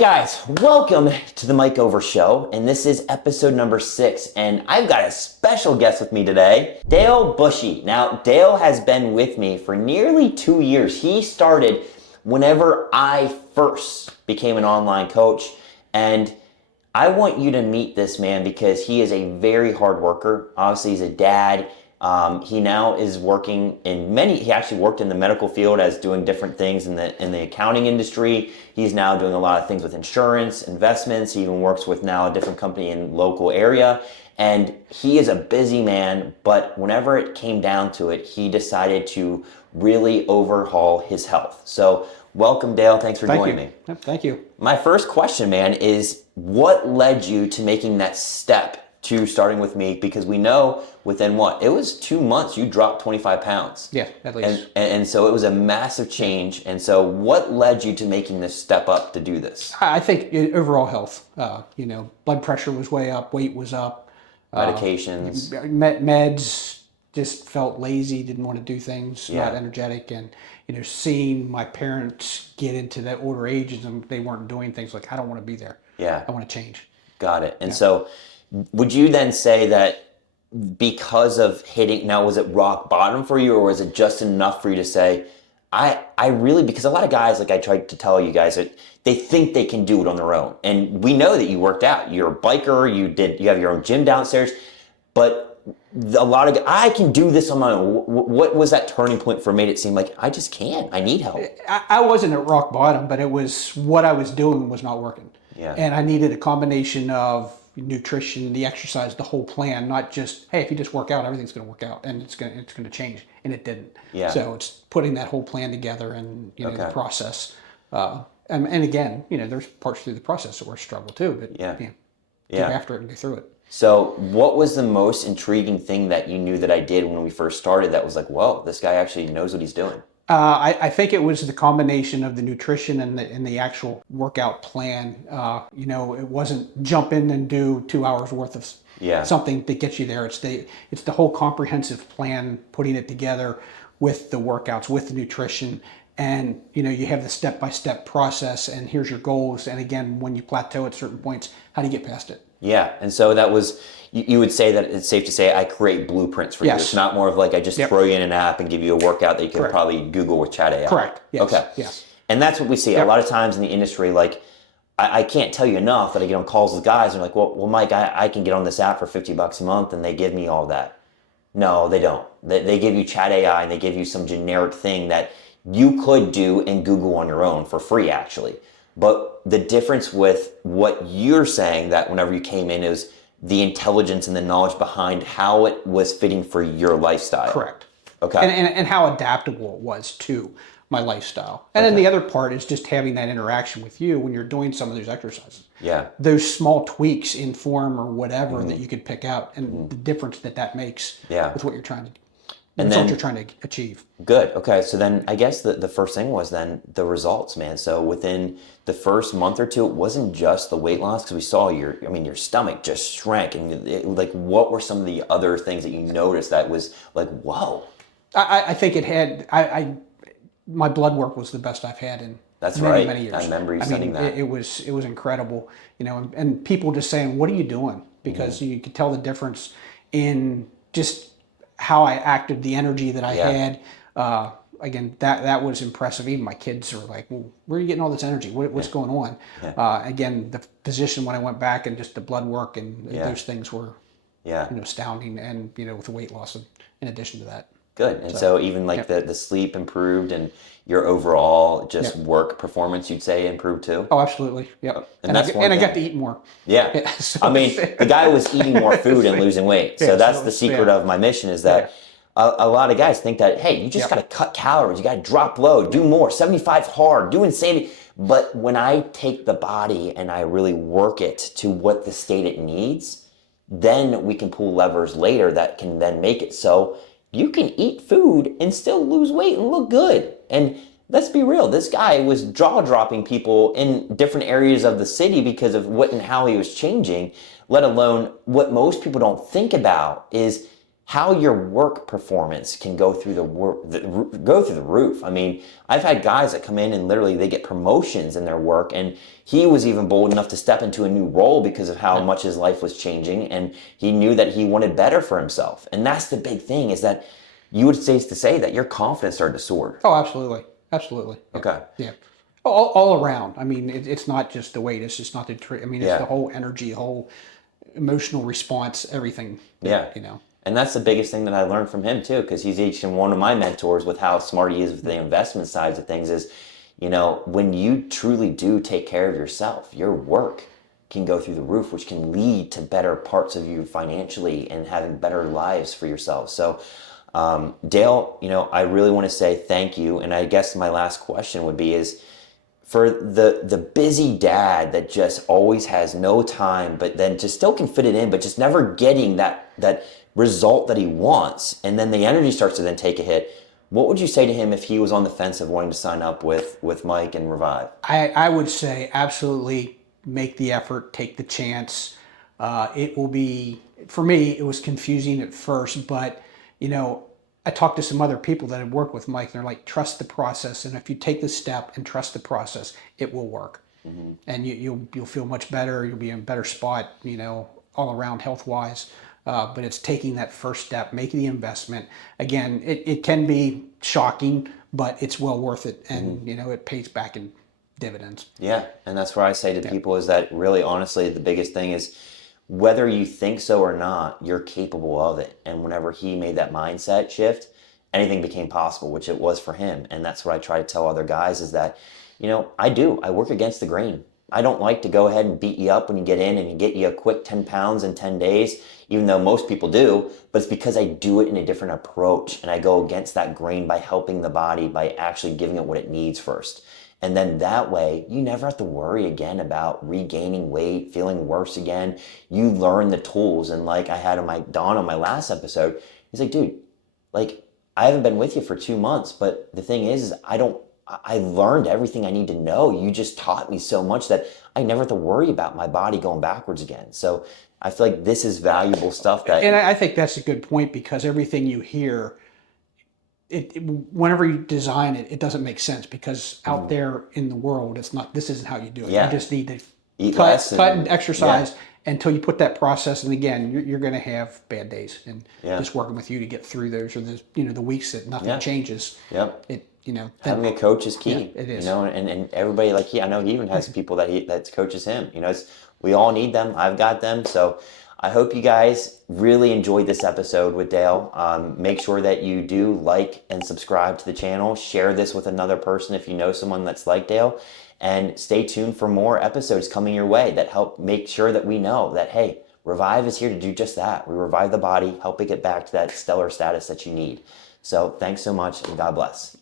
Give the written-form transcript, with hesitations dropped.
guys, welcome to the Mike Over Show, and this is episode number 6, and I've got a special guest with me today, Dale Bushy. Now, Dale has been with me for nearly 2 years. He started whenever I first became an online coach, and I want you to meet this man because he is a very hard worker. Obviously, he's a dad. He now is working he actually worked in the medical field as doing different things in the accounting industry. He's now doing a lot of things with insurance, investments. He even works with now a different company in local area. And he is a busy man, but whenever it came down to it, he decided to really overhaul his health. So welcome, Dale. Thanks for joining me. Thank you. My first question, man, is what led you to making that step to starting with me? Because we know within it was 2 months, you dropped 25 pounds. Yeah, at least. And so it was a massive change. And so what led you to making this step up to do this? I think overall health, blood pressure was way up, weight was up. Medications. Meds, just felt lazy, didn't want to do things, Yeah. not energetic. And, seeing my parents get into that older ages and they weren't doing things like, I don't want to be there. Yeah. I want to change. Got it. And so would you then say that because of hitting, now was it rock bottom for you, or was it just enough for you to say, I really, because a lot of guys, like I tried to tell you guys, that they think they can do it on their own. And we know that you worked out. You're a biker, you have your own gym downstairs, but a lot of guys, I can do this on my own. What was that turning point for made it seem like I just can't, I need help? I wasn't at rock bottom, but it was what I was doing was not working. Yeah. And I needed a combination of nutrition, the exercise, the whole plan, not just, hey, if you just work out, everything's going to work out and it's going to change. And it didn't. Yeah. So it's putting that whole plan together and, the process. And again, there's parts through the process that were a struggle too, but get after it and go through it. So what was the most intriguing thing that you knew that I did when we first started that was like, whoa, this guy actually knows what he's doing? I think it was the combination of the nutrition and the actual workout plan. It wasn't jump in and do 2 hours worth of something that gets you there. It's the whole comprehensive plan, putting it together with the workouts, with the nutrition, and you have the step-by-step process. And here's your goals. And again, when you plateau at certain points, how do you get past it? Yeah, and so that was, you would say that it's safe to say I create blueprints for you. It's not more of like I just throw you in an app and give you a workout that you can probably Google with Chat AI. Correct. Yes. Okay. Yes. And that's what we see a lot of times in the industry. Like, I can't tell you enough that I get on calls with guys and they're like, well, Mike, I can get on this app for $50 a month and they give me all that. No, they don't. They give you Chat AI and they give you some generic thing that you could do and Google on your own for free, actually. But the difference with what you're saying, that whenever you came in, is the intelligence and the knowledge behind how it was fitting for your lifestyle. Correct. Okay. And how adaptable it was to my lifestyle. And then the other part is just having that interaction with you when you're doing some of those exercises. Yeah. Those small tweaks in form or whatever that you could pick out, and the difference that makes with what you're trying to do. And what you're trying to achieve. Good. Okay. So then I guess the first thing was then the results, man. So within the first month or two, it wasn't just the weight loss, because we saw your stomach just shrank. And what were some of the other things that you noticed that was like, whoa? I think it had, my blood work was the best I've had in many years. I remember you sending that. It was incredible, and people just saying, what are you doing? Because you could tell the difference in just how I acted, the energy that I had. Again, that was impressive. Even my kids are like, well, where are you getting all this energy? What's going on? Again, the position when I went back and just the blood work and those things were astounding, and with the weight loss in addition to that. Good. And so even the sleep improved and your overall just work performance, you'd say, improved too? Oh, absolutely. Yep. And I got to eat more. Yeah. So the guy was eating more food and losing weight. So that's the secret of my mission, is that a lot of guys think that, hey, you just got to cut calories. You got to drop low, do more, 75 hard, do insanity. But when I take the body and I really work it to what the state it needs, then we can pull levers later that can then make it so you can eat food and still lose weight and look good. And let's be real, this guy was jaw-dropping people in different areas of the city because of what and how he was changing, let alone what most people don't think about is how your work performance can go through go through the roof. I mean, I've had guys that come in and literally they get promotions in their work, and he was even bold enough to step into a new role because of how much his life was changing, and he knew that he wanted better for himself. And that's the big thing, is that you would say to say that your confidence started to soar. Oh, absolutely. Absolutely. Yeah. Okay. Yeah. All around. I mean, it's not just the weight. It's just not the. I mean, it's Yeah. the whole energy, whole emotional response, everything. Yeah. You know. And that's the biggest thing that I learned from him too, because he's each one of my mentors with how smart he is with the investment sides of things. Is, when you truly do take care of yourself, your work can go through the roof, which can lead to better parts of you financially and having better lives for yourself. So, Dale, I really want to say thank you. And I guess my last question would be is, for the busy dad that just always has no time, but then just still can fit it in, but just never getting that result that he wants, and then the energy starts to then take a hit. What would you say to him if he was on the fence of wanting to sign up with Mike and Revive? I would say absolutely make the effort, take the chance. It will be, for me, it was confusing at first, but I talked to some other people that had worked with Mike, and they're like, trust the process. And if you take the step and trust the process, it will work. Mm-hmm. And you'll feel much better. You'll be in a better spot, all around health wise. But it's taking that first step, making the investment. Again, it can be shocking, but it's well worth it. And, it pays back in dividends. Yeah. And that's where I say to people is that really, honestly, the biggest thing is whether you think so or not, you're capable of it. And whenever he made that mindset shift, anything became possible, which it was for him. And that's what I try to tell other guys is that, I work against the grain. I don't like to go ahead and beat you up when you get in and you get you a quick 10 pounds in 10 days, even though most people do, but it's because I do it in a different approach, and I go against that grain by helping the body, by actually giving it what it needs first. And then that way, you never have to worry again about regaining weight, feeling worse again. You learn the tools. And like I had on Don on my last episode, he's like, dude, like I haven't been with you for 2 months, but the thing is I learned everything I need to know. You just taught me so much that I never have to worry about my body going backwards again. So I feel like this is valuable stuff And I think that's a good point, because everything you hear, whenever you design it, it doesn't make sense, because out there in the world, this isn't how you do it. Yeah. You just need to eat cut less and exercise until you put that process. And again, you're going to have bad days, and just working with you to get through those, or the weeks that nothing changes. Yep. Having a coach is key. Yeah, it is. And everybody, like I know he even has people that coaches him. We all need them. I've got them. So I hope you guys really enjoyed this episode with Dale. Make sure that you do like and subscribe to the channel. Share this with another person if you know someone that's like Dale. And stay tuned for more episodes coming your way that help make sure that we know that, hey, Revive is here to do just that. We revive the body, help it get back to that stellar status that you need. So thanks so much, and God bless.